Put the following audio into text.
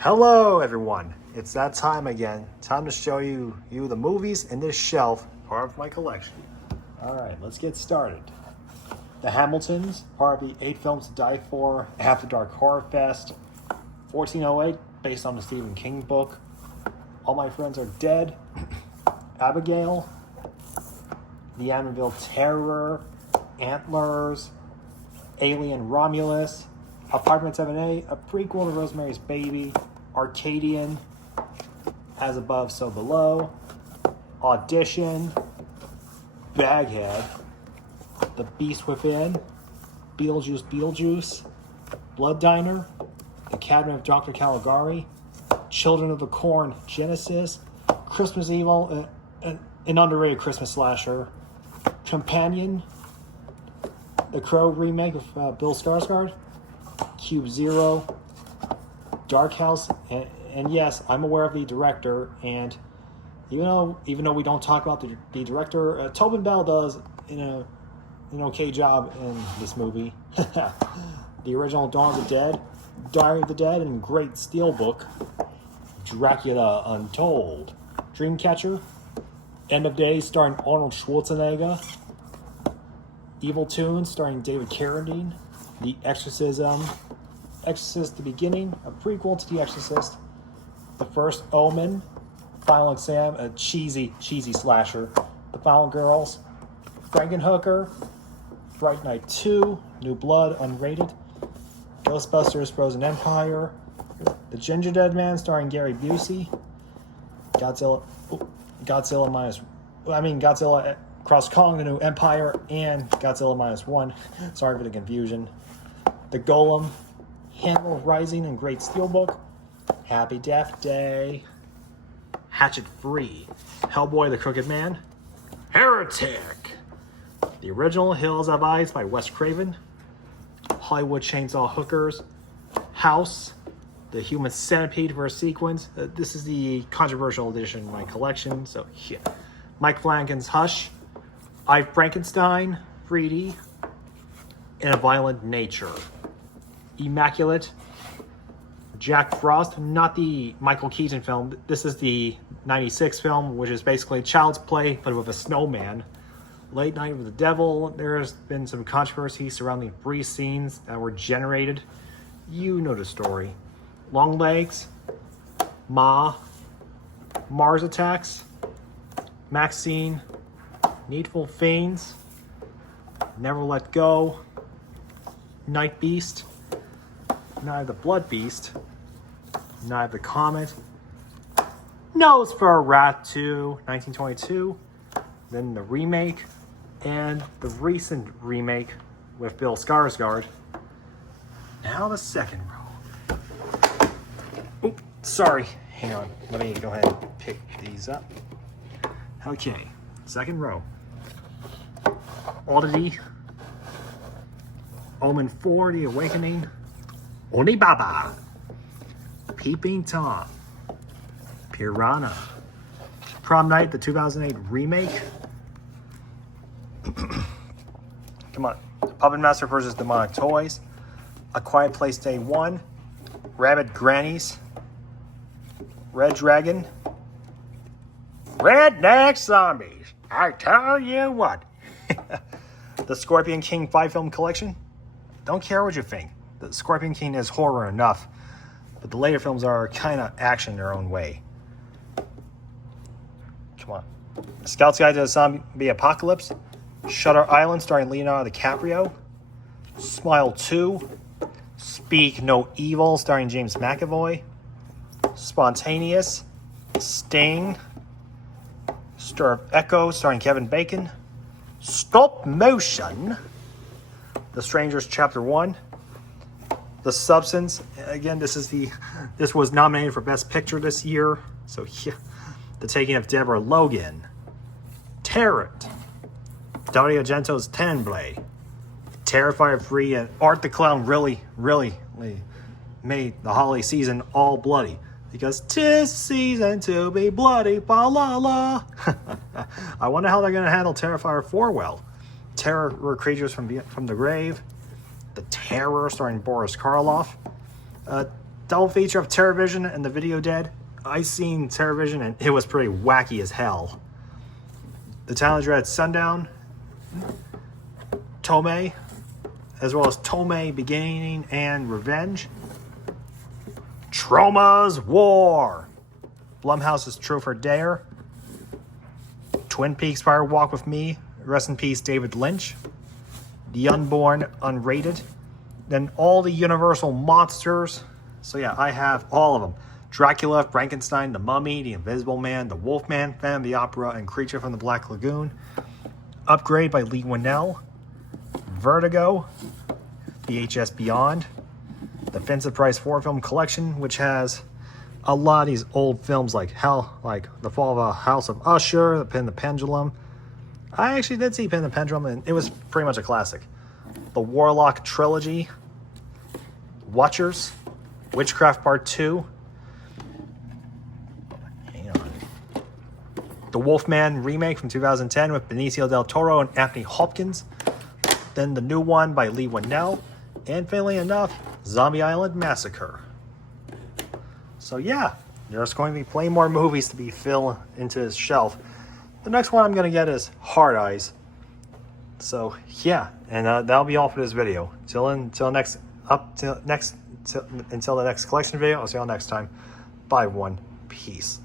Hello everyone, it's that time again. Time to show you the movies in this shelf, part of my collection. Alright, let's get started. The Hamiltons, part of the 8 Films to Die For After Dark Horror Fest. 1408, based on the Stephen King book. All My Friends Are Dead. Abigail. The Amityville Terror. Antlers. Alien Romulus. Apartment 7A, a prequel to Rosemary's Baby. Arcadian, As Above, So Below, Audition, Baghead, The Beast Within, Beetlejuice, Blood Diner, The Cabinet of Dr. Caligari, Children of the Corn, Genesis, Christmas Evil, an underrated Christmas slasher, Companion, The Crow remake of Bill Skarsgård, Cube Zero, Dark House, and yes, I'm aware of the director, and even though we don't talk about the director, Tobin Bell does an okay job in this movie. The original Dawn of the Dead, Diary of the Dead, and great steelbook, Dracula Untold, Dreamcatcher, End of Days starring Arnold Schwarzenegger, Evil Toons starring David Carradine, The Exorcist The Beginning, a prequel to The Exorcist, The First Omen, Final Exam, a cheesy slasher, The Final Girls, Frankenhooker, Fright Night 2, New Blood, unrated, Ghostbusters Frozen Empire, The Ginger Dead Man starring Gary Busey, Godzilla Cross Kong, The New Empire, and Godzilla -1. Sorry for the confusion. The Golem, Hannibal Rising and Great Steelbook, Happy Death Day, Hatchet Free, Hellboy the Crooked Man, Heretic, the original Hills Have Eyes by Wes Craven, Hollywood Chainsaw Hookers, House, The Human Centipede for a sequence. This is the controversial edition in my collection, so yeah. Mike Flanagan's Hush, I, Frankenstein, 3D, and A Violent Nature. Immaculate, Jack Frost, not the Michael Keaton film. This is the 96 film, which is basically Child's Play, but with a snowman. Late Night with the Devil, there's been some controversy surrounding brief scenes that were generated. You know the story. Long Legs, Ma, Mars Attacks, Maxine, Needful Fiends, Never Let Go, Night Beast, Night of the Blood Beast, Night of the Comet, Nosferatu, 1922, then the remake, and the recent remake with Bill Skarsgård. Now the second row. Oh, sorry, hang on. Let me go ahead and pick these up. Okay, second row. Oddity, Omen 4, The Awakening, Onibaba, Peeping Tom, Piranha, Prom Night, the 2008 remake. Come on. Puppet Master vs. Demonic Toys, A Quiet Place Day 1, Rabbit Grannies, Red Dragon, Redneck Zombies, I tell you what. The Scorpion King 5-film collection. Don't care what you think. The Scorpion King is horror enough, but the later films are kind of action in their own way. Come on. Scout's Guide to the Zombie Apocalypse, Shutter Island starring Leonardo DiCaprio, Smile 2, Speak No Evil starring James McAvoy, Spontaneous, Sting, Stir of Echo starring Kevin Bacon, Stop Motion, The Strangers Chapter 1, The Substance. Again, this was nominated for Best Picture this year. So yeah. The Taking of Deborah Logan, Tarot, Dario Argento's Tenenblade, Terrifier 3, and Art the Clown really made the holiday season all bloody. Because 'tis season to be bloody, ba la la. I wonder how they're going to handle Terrifier 4 well. Terror Creatures from the Grave, The Terror starring Boris Karloff, double feature of TerraVision and the Video Dead. I seen TerraVision and it was pretty wacky as hell. The Talent Dread Sundown, Tomei, as well as Tomei Beginning and Revenge. Troma's War, Blumhouse's Truth or Dare, Twin Peaks Fire Walk with Me, rest in peace David Lynch, The Unborn Unrated, then all the Universal monsters. So yeah, I have all of them. Dracula, Frankenstein, The Mummy, The Invisible Man, The Wolfman, Phantom of the Opera, and Creature from the Black Lagoon. Upgrade by Lee Winnell. Vertigo, VHS Beyond, the Vincent Price 4-film collection, which has a lot of these old films like The Fall of a House of Usher, The Pin the Pendulum. I actually did see Pin the Pendulum, and it was pretty much a classic. The Warlock Trilogy, Watchers, Witchcraft Part 2, The Wolfman remake from 2010 with Benicio del Toro and Anthony Hopkins. Then the new one by Lee Winnell. And funnily enough, Zombie Island Massacre. So yeah, there's going to be plenty more movies to be filled into his shelf. The next one I'm going to get is Hard Eyes. So yeah, and that'll be all for this video. Until the next collection video, I'll see y'all next time. Bye everyone. Peace.